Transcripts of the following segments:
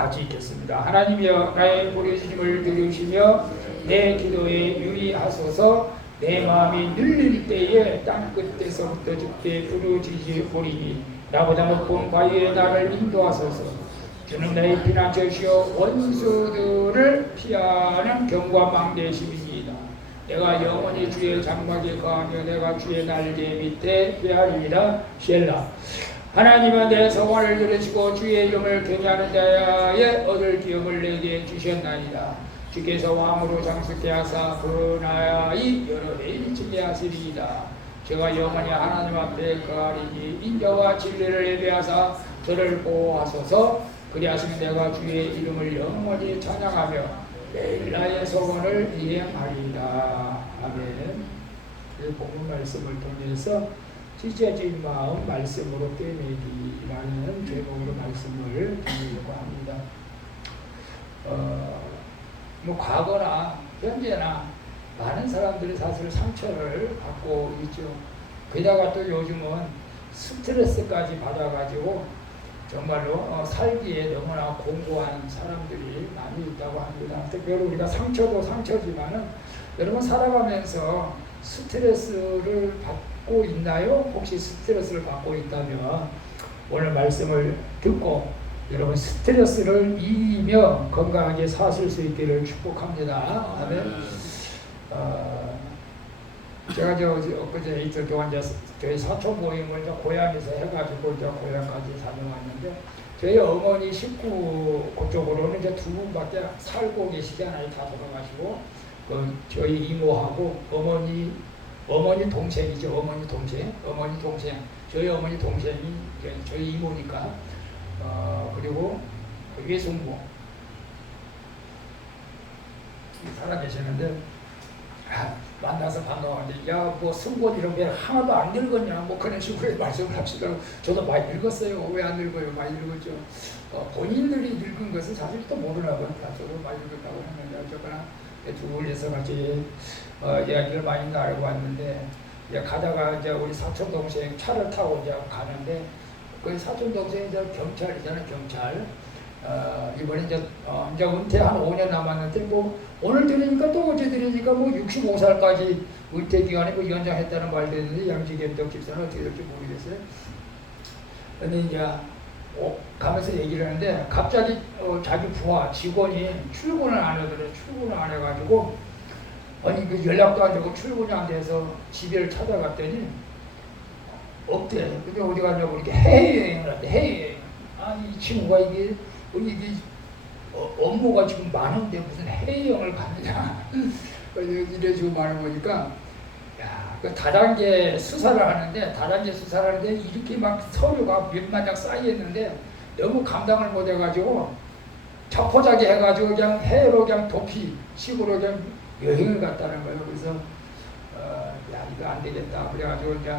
같이 읽겠습니다. 하나님이여 나의 부르짖음을 들으시며 내 기도에 유의하소서. 내 마음이 눌릴 때에 땅끝에서부터 주께 부르짖으리니 나보다 높은 바위에 나를 인도하소서. 주는 나의 피난처시여 원수들을 피하는 견고한 망대심이니이다. 내가 영원히 주의 장막에 거하며 내가 주의 날개 밑에 피하리이다. 셀라. 하나님은 내 소원을 들으시고 주의 이름을 경외하는 자의 얻을 기업을 내게 주셨나이다. 주께서 왕으로 장수케 하사 그 나라의 여러 해를 지배하시리이다. 제가 영원히 하나님 앞에 거하리니 인자와 진리를 예배하사 저를 보호하소서. 그리하시면 내가 주의 이름을 영원히 찬양하며 매일 나의 소원을 이행하리이다. 아멘. 이 본문 말씀을 통해서 찢어진 마음 말씀으로 꿰매기라는 제목으로 말씀을 드리려고 합니다. 과거나 현재나 많은 사람들이 사실 상처를 받고 있죠. 게다가 또 요즘은 스트레스까지 받아가지고 정말로 살기에 너무나 공고한 사람들이 많이 있다고 합니다. 특별히 우리가 상처도 상처지만은 여러분 살아가면서 스트레스를 받고 있나요? 혹시 스트레스를 받고 있다면 오늘 말씀을 듣고 여러분 스트레스를 이기며 건강하게 사실 수 있기를 축복합니다. 아멘. 제가 엊그제 이틀 동안 저희 사촌 모임을 고향에서 해가지고 고향까지 다녀왔는데 저희 어머니 식구 그쪽으로는 이제 두 분밖에 살고 계시지 않아요. 다 돌아가시고 저희 이모하고 어머니 동생이죠. 어머니 동생 저희 어머니 동생이 저희 이모니까 그리고 외숙모 살아계시는데 만나서 반가웠는데 야 뭐 승본 이런 게 하나도 안 늙었냐 뭐 그런 식으로 말씀을 하시더라고. 저도 많이 늙었어요. 왜 안 늙어요? 많이 늙었죠. 본인들이 늙은 것은 사실 또 모르나 봐요. 저도 많이 늙었다고 했는데 어쨌거나 둘이서 같이 이야기를 많이 나누고 왔는데 가다가 이제 우리 사촌 동생 차를 타고 이제 가는데 그 사촌 동생이 이제 경찰이잖아요. 경찰. 이번에 이제 은퇴 한 5년 남았는데 뭐 오늘 들으니까 또 어제 들으니까 뭐 65살까지 은퇴 기간에 뭐 연장했다는 말도 있는데 양지겸덕 집사는 어떻게 될지 모르겠어요. 근데 이제 가면서 얘기를 하는데 갑자기 자기 부하 직원이 출근을 안 하더래. 출근을 안 해가지고 아니 그 연락도 안 되고 출근이 안 돼서 집에를 찾아갔더니 없대. 근데 어디 갔냐고 이렇게 해외여행을 한대. 해외여행. 아니 이 친구가 이게 업무가 지금 많은데 무슨 해외여행을 갔느냐. 이래 지금 말을 보니까 야, 그 다단계 수사를 하는데 이렇게 막 서류가 몇만 장 쌓여있는데 너무 감당을 못해가지고 첩포자기 해가지고 그냥 해외로 그냥 도피 식으로 그냥 여행을 갔다는 거예요. 그래서 야 이거 안 되겠다. 그래가지고 이제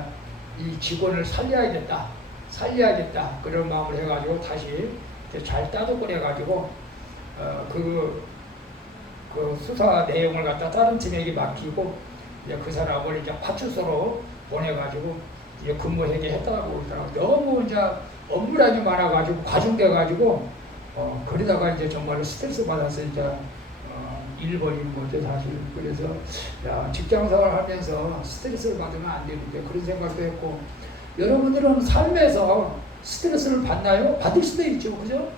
이 직원을 살려야겠다. 그런 마음을 해가지고 다시 잘 따독을 해가지고 그 수사 내용을 갖다 다른 팀에게 맡기고 이제 그 사람을 이제 파출소로 보내가지고 이제 근무하게 했다고 그러더라고요. 너무 이제 업무량이 많아가지고 과중돼가지고 그러다가 이제 정말로 스트레스 받아서 이제 잃어버리는 거죠 사실. 그래서 야 직장생활 하면서 스트레스를 받으면 안 되는데 그런 생각도 했고 여러분들은 삶에서 스트레스를 받나요? 받을 수도 있죠, 그죠?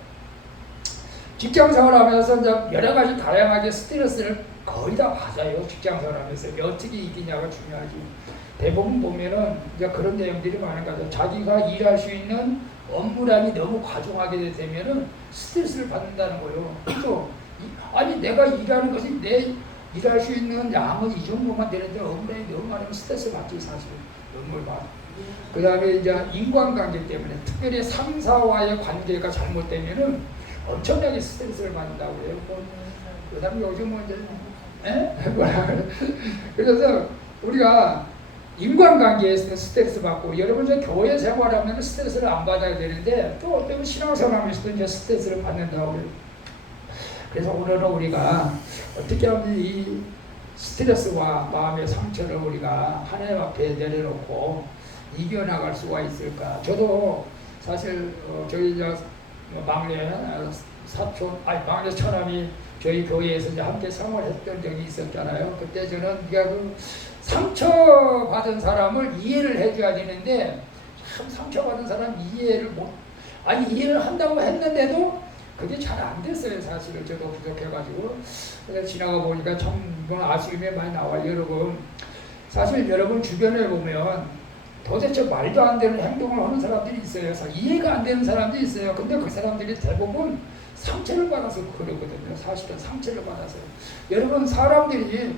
직장생활 하면서 이제 여러 가지 다양하게 스트레스를 거의 다 받아요. 직장생활 하면서 어떻게 이기냐가 중요하지. 대부분 보면은 이제 그런 내용들이 많은 것 같아요. 자기가 일할 수 있는 업무량이 너무 과중하게 되면은 스트레스를 받는다는 거예요. 그죠? 아니 내가 일하는 것이 내 일할 수 있는 양은 이 정도만 되는데 업무량이 너무 많으면 스트레스 받지 사실. 업무를 받아. 그 다음에 이제 인간관계 때문에 특별히 상사와의 관계가 잘못되면은 엄청나게 스트레스를 받는다고 해요. 그 다음에 요즘은 이제 그래서 우리가 인간관계에서 스트레스 받고 여러분 이제 교회 생활하면 스트레스를 안 받아야 되는데 또 어떤 신앙생활하면서도 이제 스트레스를 받는다고 해요. 그래서 오늘은 우리가 어떻게 하면 이 스트레스와 마음의 상처를 우리가 하나님 앞에 내려놓고 이겨나갈 수가 있을까? 저도 사실 저희 이제 막내 사촌, 아니 막내 처남이 저희 교회에서 이제 함께 생활했던 적이 있었잖아요. 그때 저는 그 상처받은 사람을 이해를 해줘야 되는데 참 상처받은 사람 이해를 이해를 한다고 했는데도 그게 잘 안 됐어요. 사실은 저도 부족해가지고. 그래서 지나가 보니까 참 아쉬움이 많이 나와요. 여러분, 사실 여러분 주변에 보면 도대체 말도 안 되는 행동을 하는 사람들이 있어요. 이해가 안 되는 사람들이 있어요. 근데 그 사람들이 대부분 상처를 받아서 그러거든요. 사실은 상처를 받아서. 여러분, 사람들이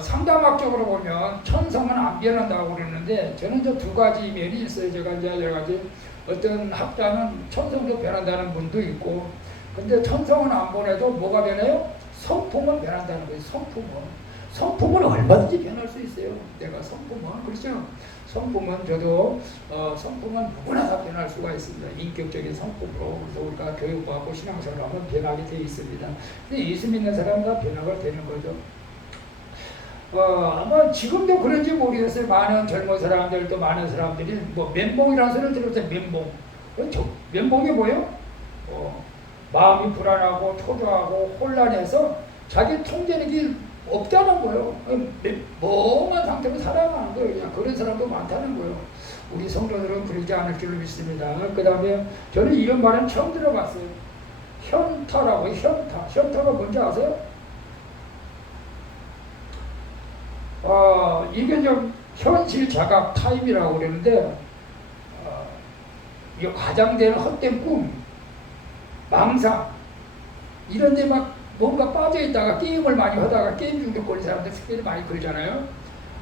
상담학적으로 보면 천성은 안 변한다고 그러는데, 저는 저 두 가지 면이 있어요. 제가 이제 여러 가지, 어떤 학자는 천성도 변한다는 분도 있고, 근데 천성은 안 변해도 뭐가 변해요? 성품은 변한다는 거예요. 성품은 얼마든지 변할 수 있어요. 내가 성품은, 그렇죠? 성품은 저도 성품은 누구나 다 변할 수가 있습니다. 인격적인 성품으로. 그래서 우리가 교육받고 신앙생활을 하면 변하게 되어 있습니다. 근데 예수 믿는 사람은 다 변화가 되는 거죠. 아마 지금도 그런지 모르겠어요. 많은 젊은 사람들도 많은 사람들이 뭐 면봉이라는 소리를 들었어요. 면봉. 면봉이 뭐예요? 마음이 불안하고 초조하고 혼란해서 자기 통제력이 없다는 거예요. 멍한 상태로 살아가는 거예요. 그냥 그런 사람도 많다는 거예요. 우리 성도들은 그러지 않을 줄로 믿습니다. 그 다음에 저는 이런 말은 처음 들어봤어요. 현타라고. 현타가 뭔지 아세요? 이게 좀 현실 자각 타임이라고 그러는데, 이게 과장되는 헛된 꿈, 망상, 이런 데 막 뭔가 빠져있다가 게임을 많이 하다가 게임 중독 걸린 사람들 특별히 많이 그러잖아요.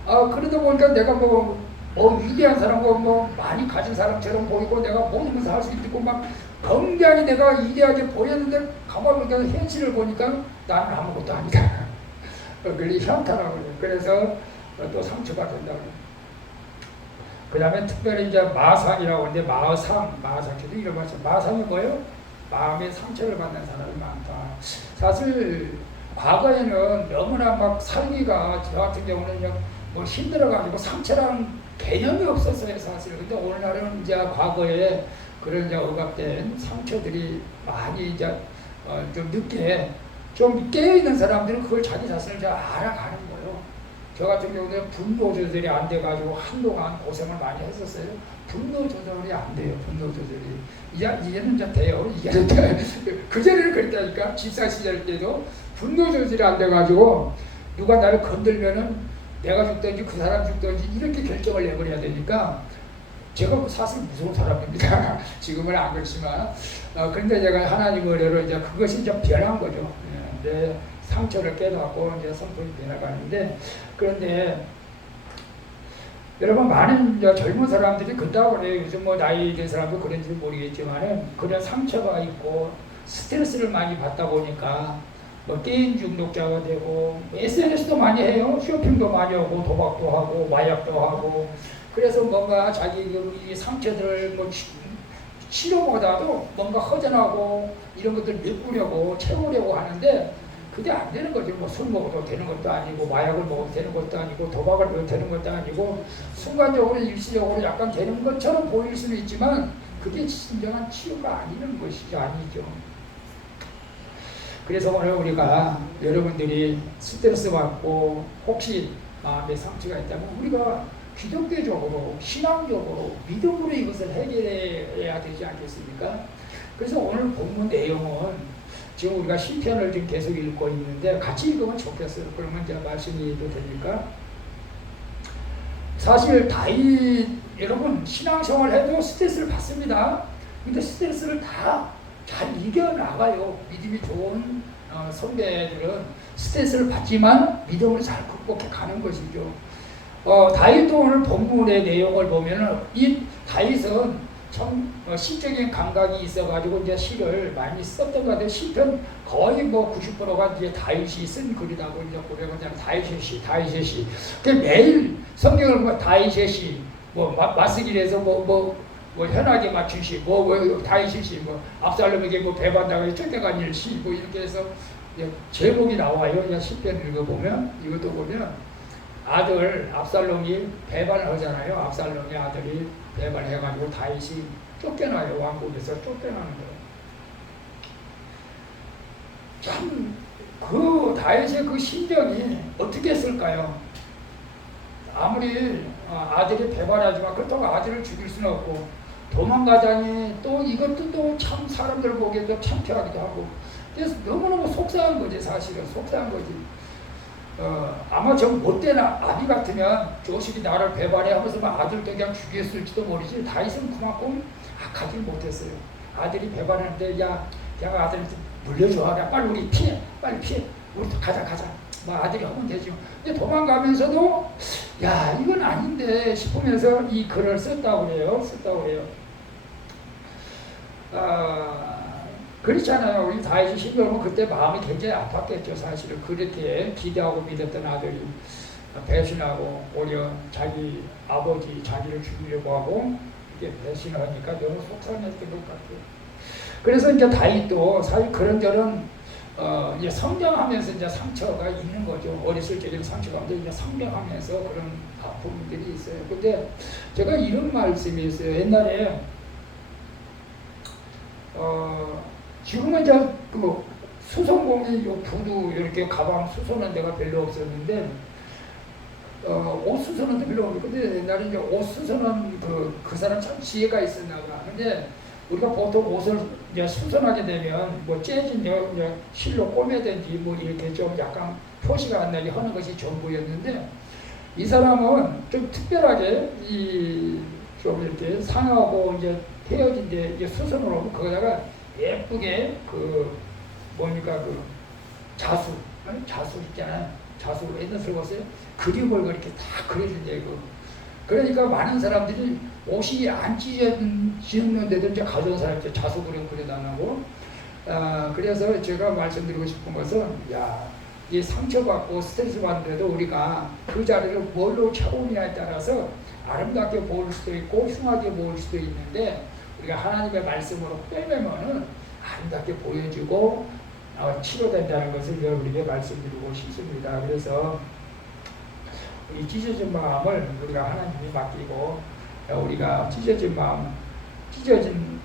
그러다 보니까 내가 위대한 사람고 많이 가진 사람처럼 보이고 내가 모든 것을 할 수 있고 막 굉장히 내가 위대하게 보였는데 가만히 보니까 현실을 보니까 나는 아무것도 아니다. 그게 현타라고 그래요. 그래서 또 상처가 된다고 그래요. 그 다음에 특별히 이제 마상이라고 하는데, 마상도 이런 말씀. 마상이 뭐예요? 마음에 상처를 받는 사람이 많다. 사실 과거에는 너무나 막 살기가, 저 같은 경우는 뭐 힘들어가지고 상처라는 개념이 없었어요, 사실. 근데 오늘날은 이제 과거에 그런 이제 억압된 상처들이 많이 이제 좀 늦게 좀 깨어있는 사람들은 그걸 자기 자신을 잘 알아가는 거예요. 저 같은 경우는 분노 조절이 안 돼가지고 한동안 고생을 많이 했었어요. 분노 조절이 안 돼요. 분노 조절이. 이제는 이제 돼요. 그전에는 그랬다니까. 집사 시절 때도 분노 조절이 안 돼가지고 누가 나를 건들면은 내가 죽든지 그 사람 죽든지 이렇게 결정을 내버려야 되니까 제가 사실 무서운 사람입니다. 지금은 안 그렇지만. 그런데 제가 하나님 은혜로 이제 그것이 좀 변한 거죠. 내 상처를 깨닫고 이제 성품이 변해가는데, 그런데 여러분, 많은 젊은 사람들이 그렇다고 그래요. 요즘 뭐 나이 든 사람도 그런지 모르겠지만은 그런 상처가 있고 스트레스를 많이 받다 보니까 뭐 게임 중독자가 되고, SNS도 많이 해요. 쇼핑도 많이 하고 도박도 하고 마약도 하고. 그래서 뭔가 자기 이 상처들을 뭐 치료보다도 뭔가 허전하고 이런 것들 메꾸려고 채우려고 하는데 그게 안 되는 거죠. 뭐 술 먹어도 되는 것도 아니고 마약을 먹어도 되는 것도 아니고 도박을 먹어도 되는 것도 아니고, 순간적으로 일시적으로 약간 되는 것처럼 보일 수는 있지만 그게 진정한 치유가 아니는 것이 아니죠. 그래서 오늘 우리가 여러분들이 스트레스 받고 혹시 마음에 상처가 있다면 우리가 기독교적으로 신앙적으로 믿음으로 이것을 해결해야 되지 않겠습니까? 그래서 오늘 본문 내용은 지금 우리가 시편을 지금 계속 읽고 있는데 같이 읽으면 좋겠어요. 그러면 제가 말씀이 되니까. 사실 다윗, 여러분 신앙생활 해도 스트레스를 받습니다. 근데 스트레스를 다 잘 이겨나가요. 믿음이 좋은 선배들은 스트레스를 받지만 믿음을 잘 극복해 가는 것이죠. 다윗도 오늘 본문의 내용을 보면은 이 다윗은 참 시적인 감각이 있어가지고 이제 시를 많이 썼던 것 같아요. 시편 거의 뭐 90%가 이제 다윗이 쓴 글이라고 이제 고백하잖아요. 다윗의 시. 그 매일 성경을 뭐 다윗의 시, 뭐 마스길에서 뭐 현하게 맞춘 시, 다윗의 시, 뭐 압살롬에게 뭐 배반당해 쫓겨간 일 시, 뭐 이렇게 해서 제목이 나와요. 그냥 시편 읽어보면 이것도 보면 아들 압살롬이 배반을 하잖아요. 압살롬의 아들이 배반해가지고 다윗이 쫓겨나요. 왕국에서 쫓겨나는 거예요. 참 그 다윗의 그 심정이 어떻게 했을까요? 아무리 아들이 배반하지만 그렇다고 아들을 죽일 수는 없고, 도망가자니 또 이것도 또 참 사람들 보기에도 창피하기도 하고, 그래서 너무너무 속상한 거지. 사실은 속상한 거지. 아마 저 못된 아비 같으면 조실이 나를 배반해 하면서 아들도 그냥 죽였을지도 모르지. 다윗은 그만큼 악하지 못했어요. 아들이 배반하는데 야 아들한테 물려줘. 야 빨리 우리 피해. 빨리 피해. 우리 가자. 뭐 아들이 하면 되죠. 근데 도망가면서도 야 이건 아닌데 싶으면서 이 글을 썼다고 해요. 그렇잖아요. 우리 다윗이 시골면 그때 마음이 굉장히 아팠겠죠. 사실은 그렇게 기대하고 믿었던 아들이 배신하고 오히려 자기 아버지 자기를 죽이려고 하고 이게 배신하니까 너무 속상했던 것 같아요. 그래서 이제 다윗도 사실 그런저런 이제 성장하면서 이제 상처가 있는 거죠. 어렸을 적에는 상처가 없는데 이제 성장하면서 그런 아픔들이 있어요. 근데 제가 이런 말씀이 있어요. 옛날에 지금은 이제 그 수선공이 요 구두 이렇게 가방 수선한 데가 별로 없었는데 옷 수선한 데 별로 없는데, 근데 옛날에 이제 옷 수선한 그 사람 참 지혜가 있었나 봐. 근데 우리가 보통 옷을 이제 수선하게 되면 뭐 재진 실로 꼬매든지 뭐 이렇게 좀 약간 표시가 안 나게 하는 것이 전부였는데, 이 사람은 좀 특별하게 좀 이렇게 상하고 이제 헤어진 데 이제 수선을 하고 거기다가 예쁘게 뭡니까 자수 있잖아요. 자수 옛날 들어봤어요? 그림을 그렇게 다 그려준대. 그러니까 많은 사람들이 옷이 안 찢어지는데도 이제 가져온 사람이 이제 자수 그림 그려달라고. 그래서 제가 말씀드리고 싶은 것은, 이 상처받고 스트레스 받는데도 우리가 그 자리를 뭘로 채우느냐에 따라서 아름답게 보일 수도 있고 흉하게 보일 수도 있는데, 우리가 하나님의 말씀으로 빼면은 아름답게 보여지고 치료된다는 것을 여러분에게 말씀드리고 싶습니다. 그래서 이 찢어진 마음을 우리가 하나님이 맡기고, 우리가 찢어진 마음, 찢어진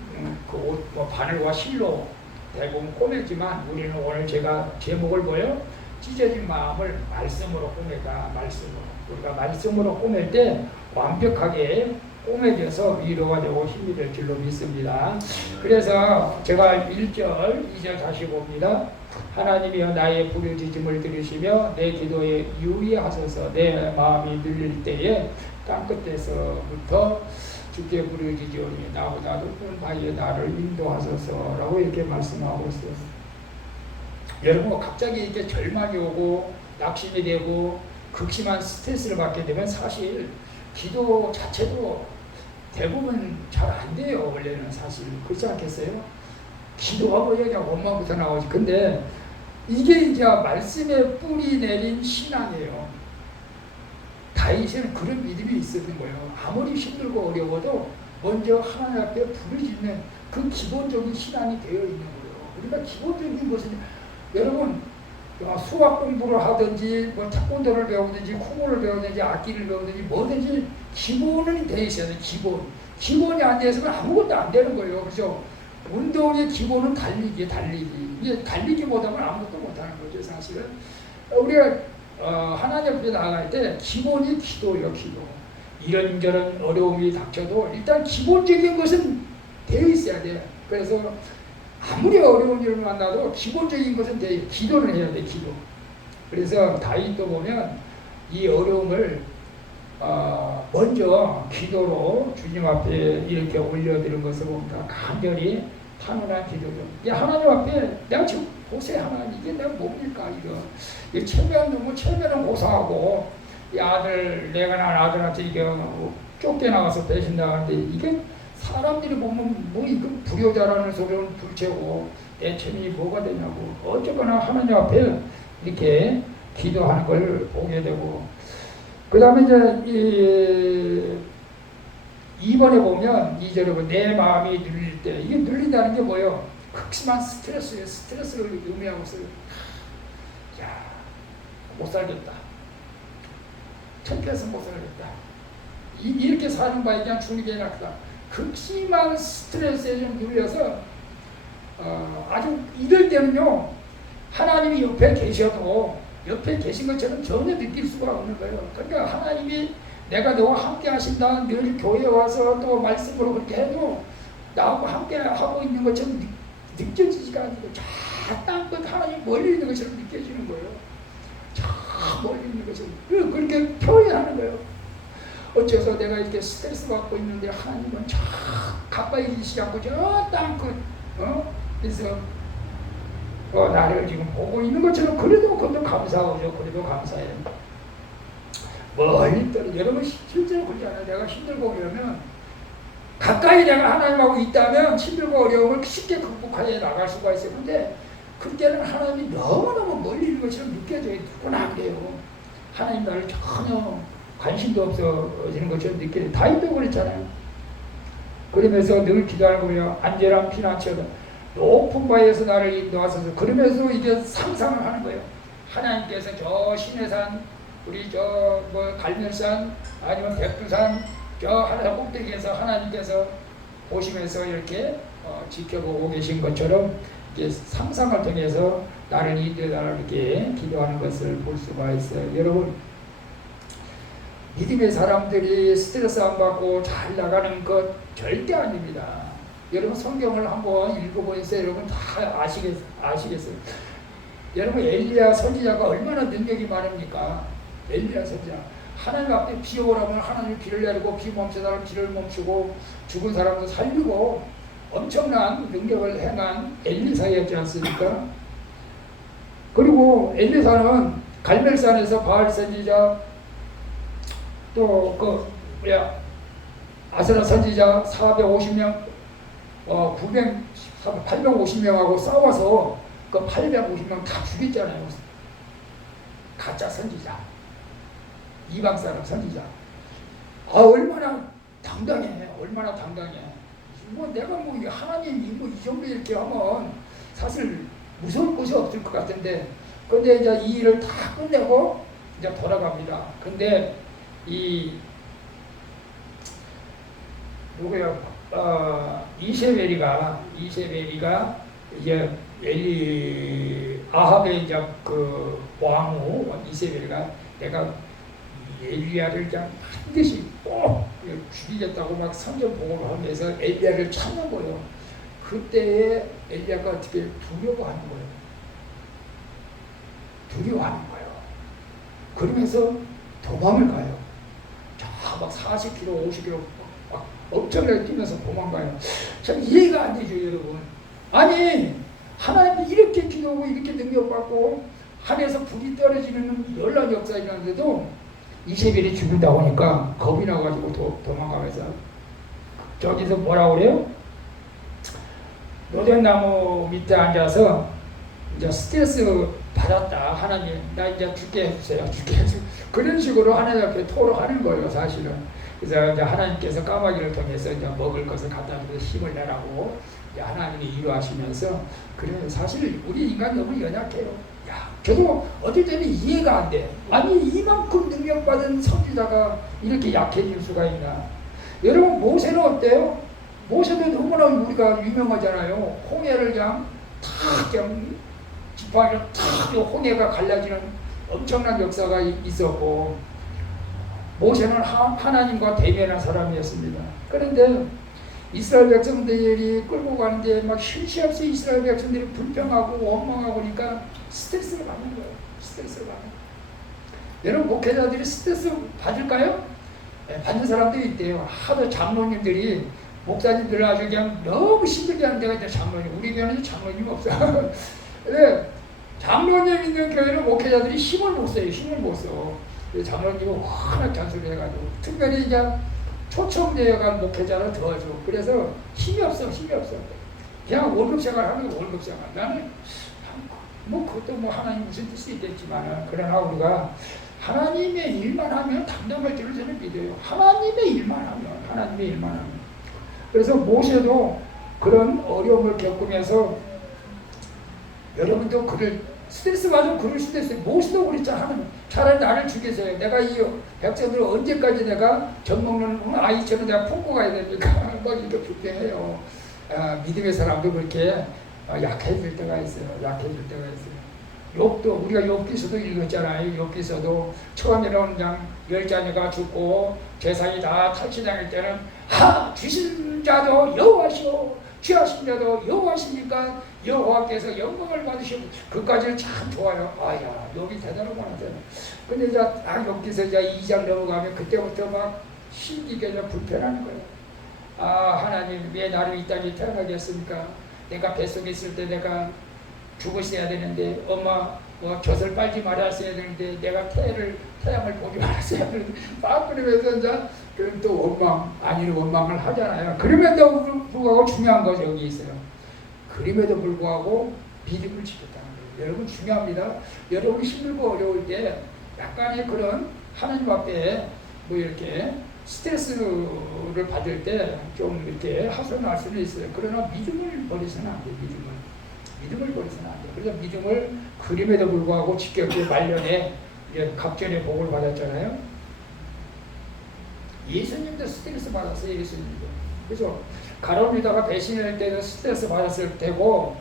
그 옷, 바늘과 실로 대부분 꼬매지만, 우리는 오늘 제가 제목을 뭐예요? 찢어진 마음을 말씀으로 꼬매자. 말씀으로. 우리가 말씀으로 꼬맬 때 완벽하게 꼬매져서 위로가 되고 힘이 될 줄로 믿습니다. 그래서 제가 1절, 2절 다시 봅니다. 하나님이여 나의 부르짖음을 들으시며 내 기도에 유의하소서. 내 마음이 눌릴 때에 땅끝에서부터 주께 부르짖으오니 나보다 높은 바위에 나를 인도하소서라고 이렇게 말씀하고 있어요. 여러분, 갑자기 이렇게 절망이 오고 낙심이 되고 극심한 스트레스를 받게 되면 사실 기도 자체도 대부분 잘 안 돼요. 원래는 사실 그렇지 않겠어요? 기도하고 그냥 원망부터 나오지. 근데 이게 이제 말씀에 뿌리 내린 신앙이에요. 다윗은 그런 믿음이 있었는 거예요. 아무리 힘들고 어려워도 먼저 하나님 앞에 부르짖는 그 기본적인 신앙이 되어 있는 거예요. 그러니까 기본적인 것은, 여러분, 수학 공부를 하든지 뭐 태권도를 배우든지 구구를 배우든지 악기를 배우든지 뭐든지 기본은 돼 있어야 돼요. 기본이 안 돼서는 아무것도 안 되는 거예요. 그죠? 운동의 기본은 달리기. 이게 달리기 못하면 아무것도 못하는 거죠. 사실은 우리가 하나님 앞에 나아갈 때 기본이 기도예요. 기도. 이런저런 어려움이 닥쳐도 일단 기본적인 것은 되어 있어야 돼요. 그래서 아무리 어려운 일을 만나도 기본적인 것은 기도를 해야 돼. 기도. 그래서 다윗도 보면 이 어려움을 먼저 기도로 주님 앞에 이렇게 올려드린 것을 봅니다. 간절히 탄원한 기도죠. 하나님 앞에 내가 지금 보세요. 하나님, 이게 내가 뭡니까 이거. 체면은 고사하고 내가 낳은 아들한테 이게 쫓겨나가서 배신당하는데, 이게 사람들이 보면 뭐 이거 불효자라는 소리는 둘째고 내 체면이 뭐가 되냐고. 어쨌거나 하나님 앞에 이렇게 기도하는 걸 보게 되고, 그 다음에 이제 2번에 보면 2절에 보면 내 마음이 눌릴 때, 이게 눌린다는 게 뭐예요? 극심한 스트레스예요. 스트레스를 의미하고 있어요. 못 살겠다. 창피해서 못 살겠다. 이렇게 사는 바에 그냥 죽는 게 낫다. 극심한 스트레스에 좀 눌려서 아주 이럴 때는요, 하나님이 옆에 계셔도 옆에 계신 것처럼 전혀 느낄 수가 없는 거예요. 그러니까 하나님이 내가 너와 함께 하신다, 늘 교회에 와서 또 말씀으로 그렇게 해도 나하고 함께 하고 있는 것처럼 느껴지지가 않고 저 땅끝 하나님 멀리 있는 것처럼 느껴지는 거예요. 저 멀리 있는 것처럼 그렇게 표현하는 거예요. 어째서 내가 이렇게 스트레스 받고 있는데 하나님은 저 가까이 계시지 않고 저 땅끝 그래서 나를 지금 보고 있는 것처럼 그래도 그것도 감사하죠. 그래도 감사해요. 멀리 떨어져. 여러분 실제로 그러지 않아요. 내가 힘들고 그러면 가까이 내가 하나님하고 있다면 힘들고 어려움을 쉽게 극복하여 나갈 수가 있어요. 근데 그때는 하나님이 너무너무 멀리 있는 것처럼 느껴져요. 누구나 그래요. 하나님 나를 전혀 관심도 없어지는 것처럼 느껴져요. 다윗도 그랬잖아요. 그러면서 늘 기도하는 거예요. 안전한 피난처다. 높은 바에서 나를 인도하소서. 그러면서 이게 상상을 하는 거예요. 하나님께서 저 시내산, 우리 저 뭐 갈멜산, 아니면 백두산, 저 하늘 꼭대기에서 하나님께서 보시면서 이렇게 지켜보고 계신 것처럼 이렇게 상상을 통해서 나를 인도하라 이렇게 기도하는 것을 볼 수가 있어요. 여러분, 믿음의 사람들이 스트레스 안 받고 잘 나가는 것 절대 아닙니다. 여러분 성경을 한번 읽어보세요. 여러분 다 아시겠어요. 여러분 엘리야 선지자가 얼마나 능력이 많습니까? 엘리야 선지자 하나님 앞에 비 오라면 하나님이 비를 내리고 비 멈추다면 비를 멈추고 죽은 사람도 살리고 엄청난 능력을 행한 엘리사였지 않습니까? 그리고 엘리사는 갈멜산에서 바알 선지자 또 아스라 선지자 450명 850명하고 싸워서 그 850명 다 죽였잖아요. 가짜 선지자, 이방 사람 선지자. 얼마나 당당해, 얼마나 당당해. 뭐 내가 뭐 하나님이 뭐 이 정도 이렇게 하면 사실 무서울 것이 없을 것 같은데, 근데 이제 이 일을 다 끝내고 이제 돌아갑니다. 근데 누구야? 이세벨이가 이제 아합의 이제 그 왕후 이세벨이가 내가 엘리야를 그냥 반드시 꼭 죽이겠다고 막 선전 보고를 하면서 엘리야를 찾는 거예요. 그때에 엘리야가 어떻게 두려워하는 거예요. 두려워하는 거예요. 그러면서 도망을 가요. 막 40km, 50km 막 엄청나게 뛰면서 도망가요. 참 이해가 안 되죠, 여러분. 아니, 하나님이 이렇게 기도하고 이렇게 능력받고 하늘에서 불이 떨어지는 열난 역사 일어났는데도 이세벨이 죽는다고 하니까 겁이 나가지고 도망가면서 저기서 뭐라고 그래요? 노전나무 밑에 앉아서 이제 스트레스 받았다. 하나님, 나 이제 죽게 해주세요. 죽게 해주세요. 그런 식으로 하나님 앞에 토로하는 거예요, 사실은. 그래서 이제 하나님께서 까마귀를 통해서 이제 먹을 것을 갖다 주고 힘을 내라고 이제 하나님이 이루하시면서, 그래 사실 우리 인간 너무 연약해요. 야, 저도 어떨 때는 이해가 안 돼. 아니 이만큼 능력받은 선지자가 이렇게 약해질 수가 있나? 여러분 모세는 어때요? 모세도 너무나 우리가 유명하잖아요. 홍해를 그냥 탁 그냥 지팡이로 탁 홍해가 갈라지는 엄청난 역사가 있었고, 모세는 하나님과 대면한 사람이었습니다. 그런데 이스라엘 백성들이 끌고 가는데 막 쉴 새 없이 이스라엘 백성들이 불평하고 원망하고 그러니까 스트레스를 받는 거예요. 스트레스를 받는 거예요. 여러분 목회자들이 스트레스 받을까요? 네, 받는 사람들이 있대요. 하도 장로님들이 목사님들을 아주 그냥 너무 힘들게 하는 데가 이제 장로님. 우리 교회는 장로님 없어요. 근데 장로님 있는 교회는 목회자들이 힘을 못 써요. 힘을 못 써. 장로님은 워낙 잔소리 해가지고 특별히 이제 초청되어간 목회자를 도와줘. 그래서 힘이 없어. 그냥 월급 생활하는 거 월급 생활. 나는 뭐 그것도 뭐 하나님 무슨 뜻이 있겠지만, 그러나 우리가 하나님의 일만 하면 담당할 줄을 저는 믿어요. 하나님의 일만 하면. 그래서 모세도 그런 어려움을 겪으면서, 여러분도 스트레스 받으면 그럴 수도 있어요. 모세도 그랬잖아. 차라리 나를 죽이세요. 내가 이 백성들을 언제까지 내가 젖먹는 아이처럼 내가 품고 가야 됩니까? 막 이렇게 불평해요. 믿음의 사람도 그렇게 약해질 때가 있어요. 욥도 우리가 욥기서도 읽었잖아요. 욥기서도 처음에는 그냥 10자녀가 죽고 재산이 다 탈취당할 때는 주신 자도 여호와시오 취하신 자도 여호와시니까 여호와께서 영광을 받으시고 그까지는 참 좋아요. 아야 욥이 대단한 거같아요. 근데 이제 욥기서 이제 2장 넘어가면 그때부터 막 신기게 불편한 거예요. 하나님 왜 나를 이 땅에 태어나게 했습니까? 내가 뱃속에 있을 때 내가 죽었어야 되는데 엄마 젖을 빨지 말았어야 되는데 내가 태양을 보지 말았어야 되는데 막 그러면서 이제 그럼 또 원망 아니는 원망을 하잖아요. 그럼에도 불구하고 중요한 것이 여기 있어요. 그럼에도 불구하고 믿음을 지켰다는 거예요. 여러분 중요합니다. 여러분이 힘들고 어려울 때 약간의 그런 하나님 앞에 뭐 이렇게 스트레스를 받을 때 좀 이렇게 하소연할 수는 있어요. 그러나 믿음을 버리서는 안 돼요. 믿음을 버리서는 안 돼요. 그래서 믿음을 그림에도 불구하고 지켰고 말년에 각전의 복을 받았잖아요. 예수님도 스트레스 받았어요. 예수님도. 그래서 가룟유다가 배신할 때도 스트레스 받았을 때고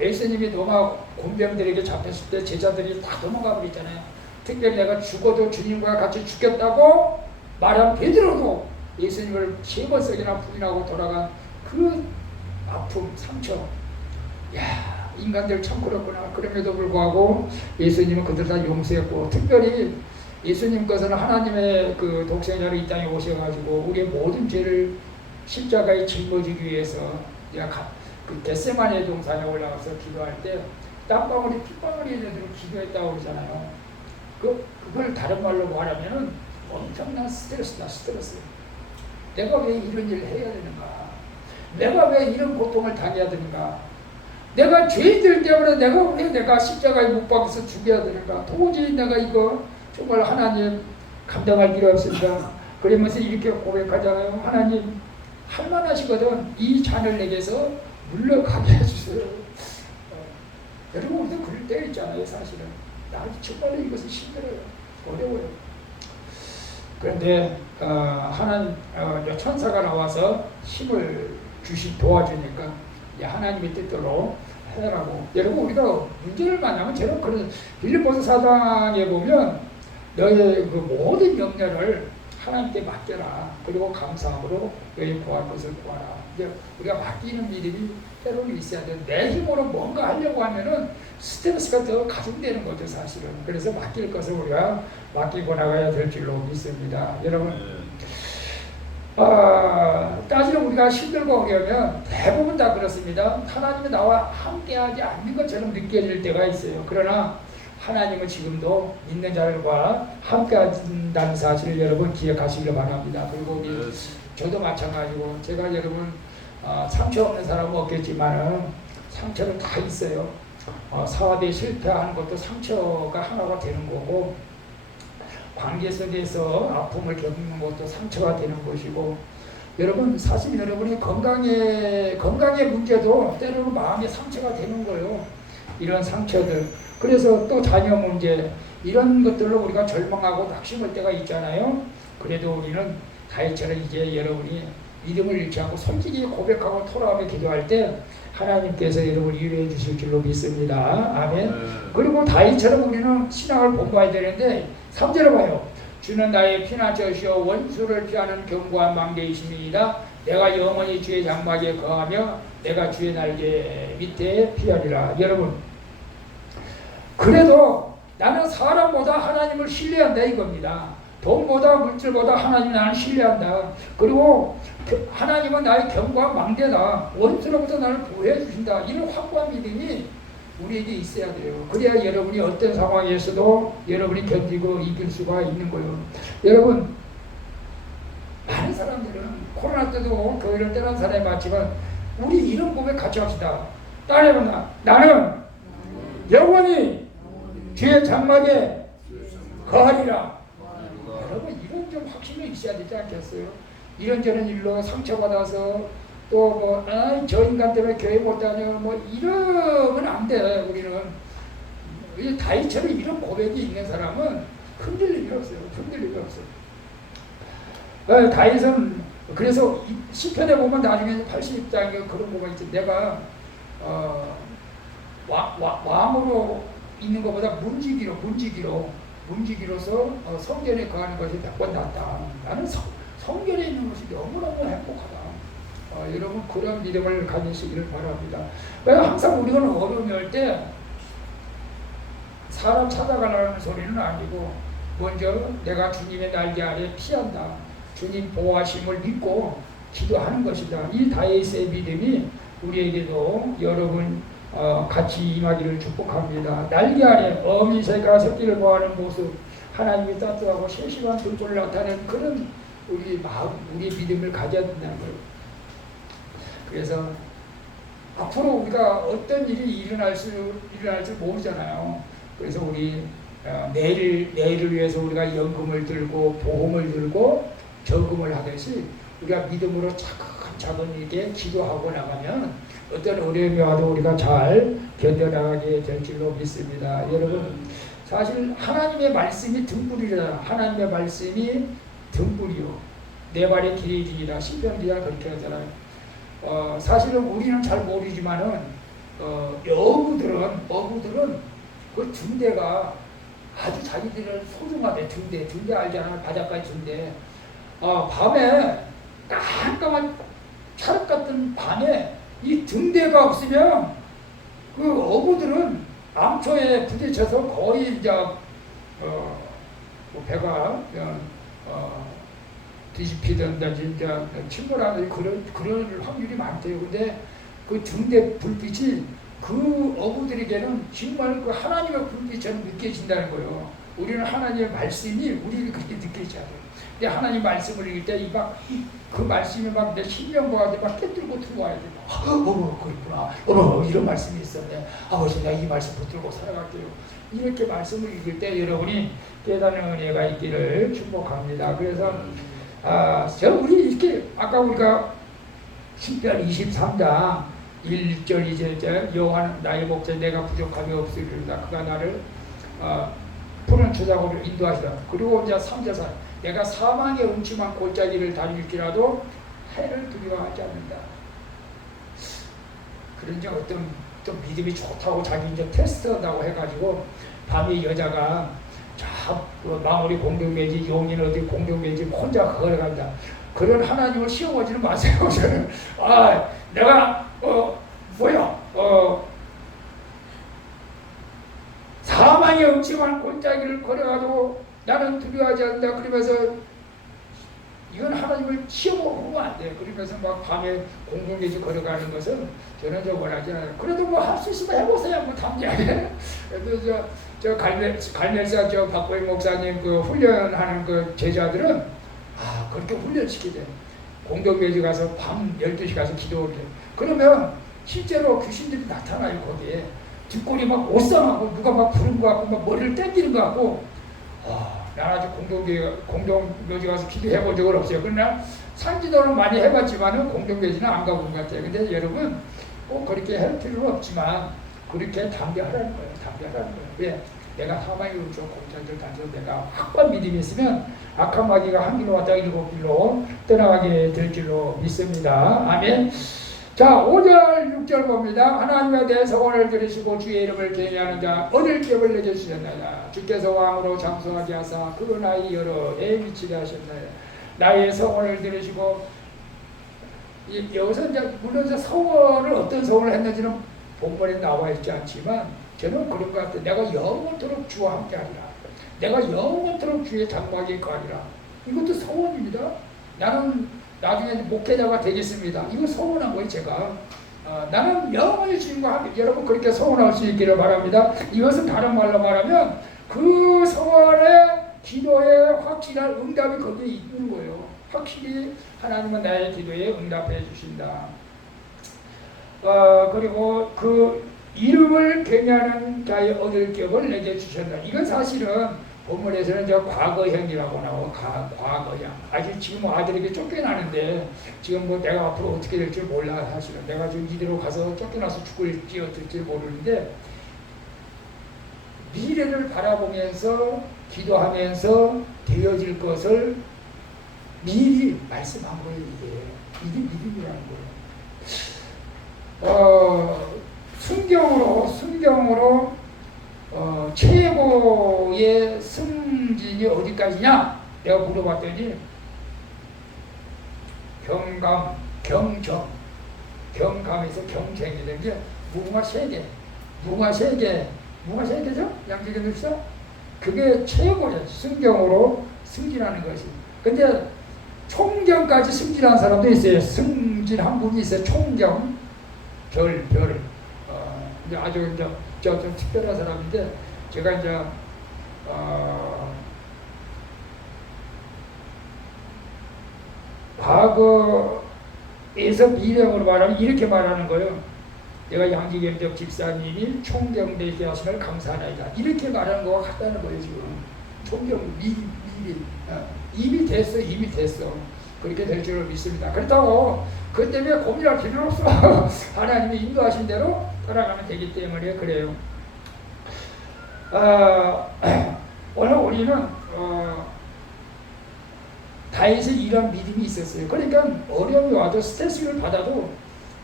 예수님이 로마 군병들에게 잡혔을 때 제자들이 다 도망가 버렸잖아요. 특별히 내가 죽어도 주님과 같이 죽겠다고 말한 베드로도 예수님을 3번씩이나 부인하고 돌아간 그 아픔, 상처. 야, 인간들 참 그렇구나. 그럼에도 불구하고 예수님은 그들 다 용서했고, 특별히 예수님 것은 하나님의 그 독생자로 이 땅에 오셔가지고 우리의 모든 죄를 십자가에 짊어지기 위해서 내가 그 겟세마네 동산에 올라가서 기도할 때 땀방울이 핏방울이 되도록 기도했다고 그러잖아요. 그걸 다른 말로 말하면은 엄청난 스트레스다. 내가 왜 이런 일을 해야 되는가? 내가 왜 이런 고통을 당해야 되는가? 내가 죄인들 때문에 내가 십자가에 못 박혀서 죽여야 되는가? 도저히 내가 이거 정말 하나님 감당할 길이 없습니다. 그러면서 이렇게 고백하잖아요. 하나님 할만하시거든. 이 잔을 내게서 물러가게 해주세요. 여러분 우리도 그럴 때 있잖아요. 사실은 나 정말로 이것은 힘들어요. 어려워요. 그런데 하나님 천사가 나와서 힘을 도와주니까 하나님의 뜻대로 해라고. 여러분 우리가 문제를 만나면 저는 그런 빌립보서 4장에 보면 너의 그 모든 염려를 하나님께 맡겨라. 그리고 감사함으로 너희 구할 것을 구하라. 이제 우리가 맡기는 믿음이 때로는 있어야 돼. 내 힘으로 뭔가 하려고 하면은 스트레스가 더 가중되는 거죠, 사실은. 그래서 맡길 것을 우리가 맡기고 나가야 될 줄로 믿습니다. 여러분, 따지는 우리가 힘들고 어려우면 대부분 다 그렇습니다. 하나님이 나와 함께하지 않는 것처럼 느껴질 때가 있어요. 그러나 하나님은 지금도 믿는 자들과 함께한다는 사실을 여러분 기억하시길 바랍니다. 그리고 저도 마찬가지고 제가 여러분 상처 없는 사람은 없겠지만 상처는 다 있어요. 사업에 실패하는 것도 상처가 하나가 되는 거고, 관계 속에서 아픔을 겪는 것도 상처가 되는 것이고, 여러분 사실 여러분이 건강의 문제도 때로는 마음의 상처가 되는 거예요. 이런 상처들. 그래서 또 자녀 문제, 이런 것들로 우리가 절망하고 낙심할 때가 있잖아요. 그래도 우리는 다윗처럼 이제 여러분이 믿음을 잃지 않고 솔직히 고백하고 토라하며 기도할 때 하나님께서 여러분을 위로해 주실 줄로 믿습니다. 아멘. 그리고 다윗처럼 우리는 신앙을 본받아야 되는데 3절을 봐요. 주는 나의 피난처시오 원수를 피하는 견고한 망대이심이니이다. 내가 영원히 주의 장막에 거하며 내가 주의 날개 밑에 피하리라. 여러분, 그래도 나는 사람보다 하나님을 신뢰한다 이겁니다. 돈보다 물질보다 하나님 나는 신뢰한다. 그리고 하나님은 나의 견고한 망대다. 원수로부터 나를 보호해 주신다. 이런 확고한 믿음이 우리에게 있어야 돼요. 그래야 여러분이 어떤 상황에서도 여러분이 견디고 이길 수가 있는 거예요. 여러분, 많은 사람들은 코로나 때도 교회를 떠난 사람이 많지만 우리 이런 고백 같이 합시다. 따라해본다. 나는 영원히 주의 장막에 거하리라. 여러분 이런 좀 확신이 있어야 되지 않겠어요? 이런저런 일로 상처받아서 또 저 인간 때문에 교회 못 다녀 이러면 안 돼. 우리는 다윗처럼 이런 고백이 있는 사람은 흔들릴 일 없어요. 다윗은 그래서 시편에 보면 나중에 80장에 그런 부분이 있지. 내가 왕으로 있는 것보다 문지기로서 성전에 거하는 것이 100번 낫다. 나는 성전에 있는 것이 너무너무 행복하다. 여러분 그런 믿음을 가지시기를 바랍니다. 항상 우리가 어려움이 올 때 사람 찾아가라는 소리는 아니고 먼저 내가 주님의 날개 아래 피한다. 주님 보호하심을 믿고 기도하는 것이다. 이 다윗의 믿음이 우리에게도 여러분 같이 임하기를 축복합니다. 날개 아래 어미 새가 새끼를 보호하는 모습, 하나님이 따뜻하고 세심한 등불을 나타내는 그런 우리 마음, 우리 믿음을 가져야 된다는 거예요. 그래서 앞으로 우리가 어떤 일이 일어날 줄 모르잖아요. 그래서 우리 내일을 위해서 우리가 연금을 들고 보험을 들고 저금을 하듯이 우리가 믿음으로 차근차근 이렇게 기도하고 나가면 어떤 어려움이 와도 우리가 잘 견뎌나가게 될 줄로 믿습니다. 여러분 사실 하나님의 말씀이 등불이라, 하나님의 말씀이 등불이요 내 발의 길이라 시편 기자 그렇게 하잖아요. 사실은 우리는 잘 모르지만은 어부들은 그 등대가 아주 자기들은 소중하대. 등대 알잖아. 바닷가에 등대. 밤에 깜깜한 찰흙 같은 밤에 이 등대가 없으면 그 어부들은 암초에 부딪혀서 거의 이제 배가 뒤집히든지 이제 침몰하는 그런 확률이 많대요. 근데 그 등대 불빛이 그 어부들에게는 정말 그 하나님의 불빛처럼 느껴진다는 거예요. 우리는 하나님의 말씀이 우리를 그렇게 느껴지지 않아요. 근데 하나님 말씀을 읽을 때 그 말씀이 막 내 신명과 막 깨뚫고 들어와야 돼. 그렇구나. 이런 말씀이 있었네. 아버지 내가 이 말씀 붙들고 살아갈게요. 이렇게 말씀을 읽을 때 여러분이 깨닫는 은혜가 있기를 축복합니다. 그래서 우리 이렇게 아까 우리가 시편 23장 1절 2절째 여호와는 나의 목자 내가 부족함이 없으리로다. 그가 나를 푸른 초장으로 인도하시다. 그리고 이제 3절 4 내가 사망의 음침한 골짜기를 다닐지라도 해를 두려워하지 않는다. 그런 이제 어떤 또 믿음이 좋다고 자기 이제 테스트한다고 해가지고 밤에 여자가 망우리 공동묘지 용인 어디 공동묘지 혼자 걸어간다. 그런 하나님을 시험하지는 마세요. 저는 내가 사망의 음침한 골짜기를 걸어가도 나는 두려워하지 않는다. 그러면서 이건 하나님을 시험으로 보면 안 돼요. 그러면서 막 밤에 공동묘지 걸어가는 것은 저는 원하지 않아요. 그래도 뭐 할 수 있으면 해보세요. 뭐 담대하게. 그래서 저 갈멜사 박보희 목사님 그 훈련하는 그 제자들은 그렇게 훈련시키대. 공동묘지 가서 밤 12시 가서 기도를 해. 그러면 실제로 귀신들이 나타나요. 거기에 뒷골이 막 오싹하고 누가 막 부른 것 같고 막 머리를 당기는 것 같고 난 아직 공동묘지 가서 기도해본 적은 없어요. 그러나 산지도는 많이 해봤지만은 공동묘지는 안 가본 것 같아요. 근데 여러분 꼭 그렇게 할 필요는 없지만 그렇게 담대하라는 거예요. 왜? 내가 사망의 음침한 골짜기를 다녀서 내가 확고한 믿음이 있으면 악한 마귀가 한 길로 왔다 7길로 떠나가게 될 줄로 믿습니다. 아멘. 자, 5절 6절 봅니다. 하나님에 대해 서원을 들으시고 주의 이름을 경외하는 자 얻을 격을 내게 주셨나이다. 주께서 왕으로 장수하게 하사 그 나이 여러 내 미치게 하셨나이다. 나의 서원을 들으시고 여기서 이제 물론 서원을 어떤 서원을 했는지는 본문에 나와 있지 않지만 저는 그런 것 같아요. 내가 영원토록 주와 함께하리라. 내가 영원토록 주의 장막에 거하리라. 이것도 서원입니다. 나는 나중에 목회자가 되겠습니다. 이거 서원한 거예요. 제가 나는 영원히 주님과 함께. 여러분 그렇게 서원할 수 있기를 바랍니다. 이것은 다른 말로 말하면 그 서원의 기도에 확실한 응답이 거기에 있는 거예요. 확실히 하나님은 나의 기도에 응답해 주신다. 그리고 그 이름을 경외하는 자의 얻을 격을 내게 주셨다. 이건 사실은 본문에서는 과거형이라고 나오고 과거형. 아직 지금 아들에게 쫓겨나는데 지금 뭐 내가 앞으로 어떻게 될지 몰라. 사실은 내가 지금 이대로 가서 쫓겨나서 죽을지 어떨지 모르는데 미래를 바라보면서 기도하면서 되어질 것을 미리 말씀한 거예요. 이게 믿음이라는 거예요. 순경으로 어디까지냐? 내가 물어봤더니 경감, 경정, 경감에서 경쟁이 된 게 무궁화 세계, 무궁화 세계죠? 양지경 늙사? 그게 최고죠. 승경으로 승진하는 것이. 근데 총경까지 승진한 사람도 있어요. 승진한 분이 있어요. 총경, 별. 이제 아주 이제 좀 특별한 사람인데 제가 이제 과거에서 미래으로 말하면 이렇게 말하는 거예요. 내가 양지경적 집사님이 총경되게 하심을 감사하나이다. 이렇게 말하는 거와 같다는 거예요. 지금 총경 이미 됐어. 그렇게 될 줄 믿습니다. 그렇다고 그 때문에 고민할 필요는 없어. 하나님이 인도하신 대로 따라가면 되기 때문에 그래요. 오늘 우리는 다윗은 이런 믿음이 있었어요. 그러니까 어려움이 와도 스트레스를 받아도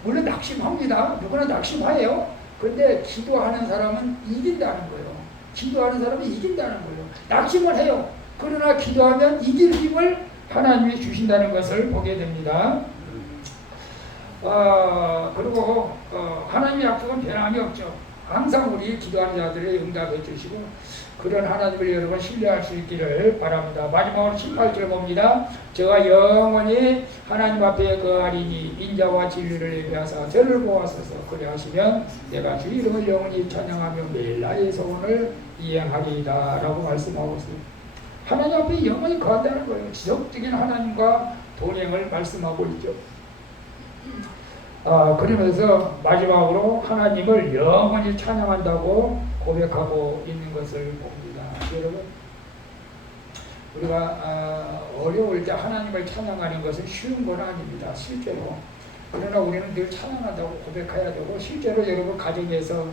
물론 낙심합니다. 누구나 낙심해요. 그런데 기도하는 사람은 이긴다는 거예요. 기도하는 사람은 이긴다는 거예요. 낙심을 해요. 그러나 기도하면 이길 힘을 하나님이 주신다는 것을 보게 됩니다. 그리고 하나님의 약속은 변함이 없죠. 항상 우리 기도하는 자들의 응답해 주시고 그런 하나님을 여러분 신뢰할 수 있기를 바랍니다. 마지막으로 18절 봅니다. 저가 영원히 하나님 앞에 거하리니 인자와 진리를 예배하사 저를 보았소서. 그래 하시면 내가 주 이름을 영원히 찬양하며 매일 나의 소원을 이행하리이다 라고 말씀하고 있습니다. 하나님 앞에 영원히 거한다는 거예요. 지속적인 하나님과 동행을 말씀하고 있죠. 그러면서 마지막으로 하나님을 영원히 찬양한다고 고백하고 있는 것을 봅니다. 여러분, 우리가 어려울 때 하나님을 찬양하는 것은 쉬운 건 아닙니다. 실제로. 그러나 우리는 늘 찬양한다고 고백해야 되고 실제로 여러분 가정에서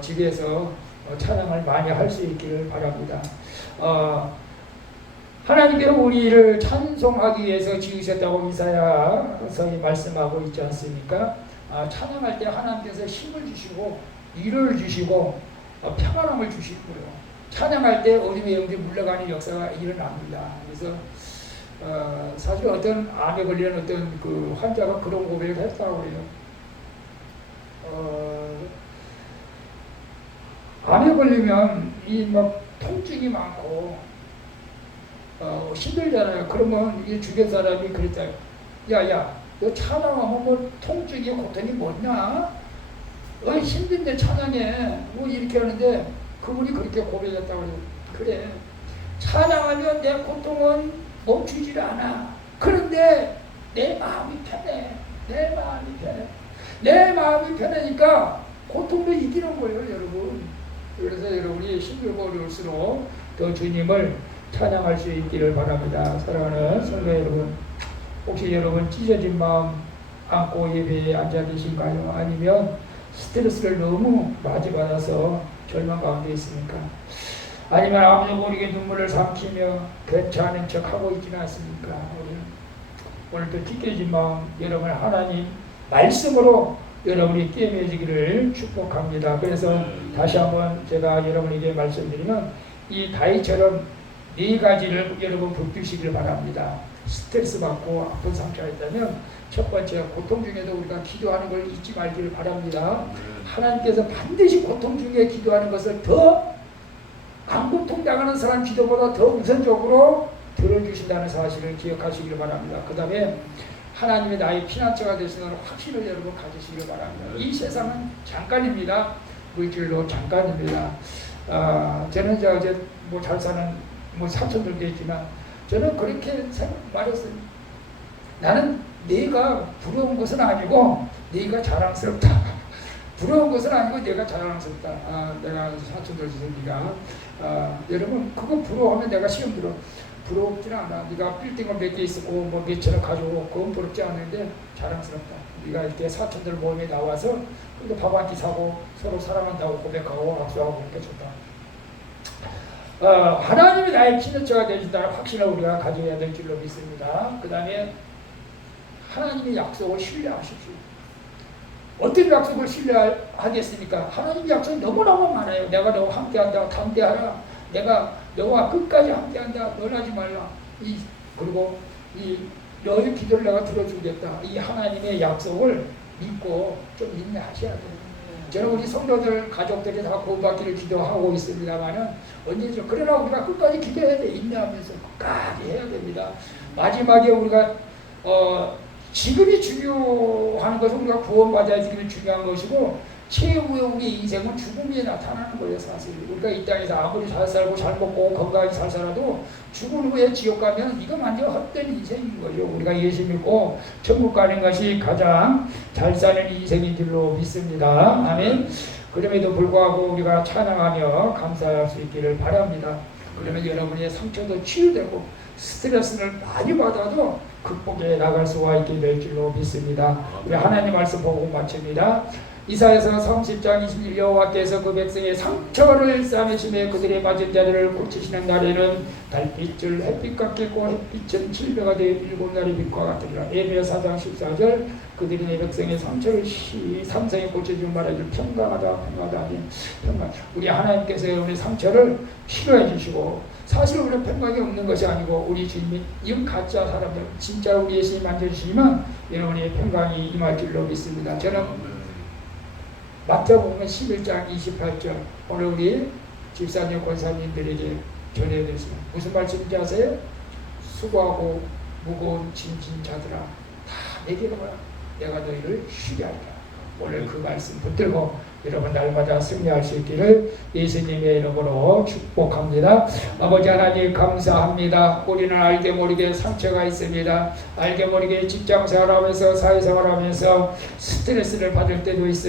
집에서 찬양을 많이 할 수 있기를 바랍니다. 하나님께서 우리를 찬송하기 위해서 지으셨다고 이사야서에 말씀하고 있지 않습니까? 찬양할 때 하나님께서 힘을 주시고 위로를 주시고 평안함을 주시고요. 찬양할 때 어둠의 영들이 물러가는 역사가 일어납니다. 그래서 사실 어떤 암에 걸리는 어떤 그 환자가 그런 고백을 했다고 해요. 암에 걸리면 이 막 통증이 많고 힘들잖아요. 그러면 이 주변 사람이 그랬다. 야야, 너 찬양하면 뭐 통증이 고통이 뭐냐? 힘든데 찬양해. 뭐 이렇게 하는데 그분이 그렇게 고백했다고 그래요. 그래. 찬양하면 내 고통은 멈추질 않아. 그런데 내 마음이 편해. 내 마음이 편하니까 고통도 이기는 거예요, 여러분. 그래서 여러분이 힘들고 어려울수록 더 주님을 찬양할 수 있기를 바랍니다. 사랑하는 성도 여러분, 혹시 여러분 찢어진 마음 안고 예배에 앉아 계신가요? 아니면 스트레스를 너무 많이 받아서 절망 가운데 있습니까? 아니면 아무도 모르게 눈물을 삼키며 괜찮은 척하고 있지는 않습니까? 오늘도 찢겨진 마음 여러분 하나님 말씀으로 여러분이 깨매지기를 축복합니다. 그래서 다시 한번 제가 여러분에게 말씀드리면 이 다윗처럼 네 가지를 여러분 붙드시길 바랍니다. 스트레스 받고 아픈 상처가 있다면 첫 번째 고통 중에도 우리가 기도하는 걸 잊지 말기를 바랍니다. 하나님께서 반드시 고통 중에 기도하는 것을 더 안 고통당하는 사람 기도보다 더 우선적으로 들어주신다는 사실을 기억하시길 바랍니다. 그 다음에 하나님의 나의 피난처가 되시는 확신을 여러분 가지시길 바랍니다. 이 세상은 잠깐입니다. 물질로 잠깐입니다. 저는 어제 뭐 잘 사는 사촌들도 있지만 저는 그렇게 말했어요. 나는 네가 부러운 것은 아니고 네가 자랑스럽다. 부러운 것은 아니고 내가 자랑스럽다. 내가 사촌들 네가 여러분 그거 부러워하면 내가 시험 들어. 부럽지는 않아. 네가 빌딩을 몇 개 있었고 뭐 몇천을 가지고 그건 부럽지 않은데 자랑스럽다. 네가 이렇게 사촌들 모임에 나와서 밥 한 끼 사고 서로 사랑한다고 고백하고 박수하고 이렇게 좋다. 하나님이 나의 피난처가 되신다는 확신을 우리가 가져야 될 줄로 믿습니다. 그 다음에 하나님의 약속을 신뢰하십시오. 어떤 약속을 신뢰하겠습니까? 하나님의 약속이 너무너무 많아요. 내가 너와 함께한다. 담대하라. 내가 너와 끝까지 함께한다. 떠나지 말라. 그리고 너의 기도를 내가 들어주겠다. 이 하나님의 약속을 믿고 좀 인내하셔야 돼요. 저는 우리 성도들 가족들이 다 구원받기를 기도하고 있습니다만은 언제죠? 그러나 우리가 끝까지 기도해야 돼. 인내하면서 끝까지 해야 됩니다. 마지막에 우리가 지금이 중요한 것은 우리가 구원받아야 지금이 중요한 것이고 최후의 우리 인생은 죽음이 나타나는 거예요. 사실 우리가 이 땅에서 아무리 잘 살고 잘 먹고 건강하게 잘 살아도 죽은 후에 지옥 가면 이거 완전 헛된 인생인 거죠. 우리가 예수 믿고 천국 가는 것이 가장 잘 사는 인생인 줄로 믿습니다. 아멘. 그럼에도 불구하고 우리가 찬양하며 감사할 수 있기를 바랍니다. 그러면 여러분의 상처도 치유되고 스트레스를 많이 받아도 극복해 나갈 수가 있게 될 줄로 믿습니다. 우리 하나님 말씀 보고 마칩니다. 이사야서 30장 21절 여호와께서 그 백성의 상처를 싸매시며 그들의 맞은 자들을 고치시는 날에는 달빛을 햇빛 같겠고 햇빛은 칠배가 되어 일곱 날의 빛과 같으리라. 에베야 4장 14절 그들이 내 백성의 상처를 삼성에 고쳐주는 말하기를 평강하다 아멘. 평강. 우리 하나님께서 여러분의 상처를 치료해 주시고 사실 우리는 평강이 없는 것이 아니고 우리 주님이 이건 가짜 사람들 진짜 우리 예수님 만져주시면 여러분의 평강이 임할 줄로 믿습니다. 저는 마태복음 11장 28절 오늘 우리 집사님 권사님들에게 전해드렸습니다. 무슨 말씀인지 아세요? 수고하고 무거운 짐진 자들아 다 내게로 와라. 내가 너희를 쉬게 하리라. 오늘 그 말씀 붙들고 여러분 날마다 승리할 수 있기를 예수님의 이름으로 축복합니다. 아버지 하나님 감사합니다. 우리는 알게 모르게 상처가 있습니다. 알게 모르게 직장생활하면서 사회생활하면서 스트레스를 받을 때도 있습니다.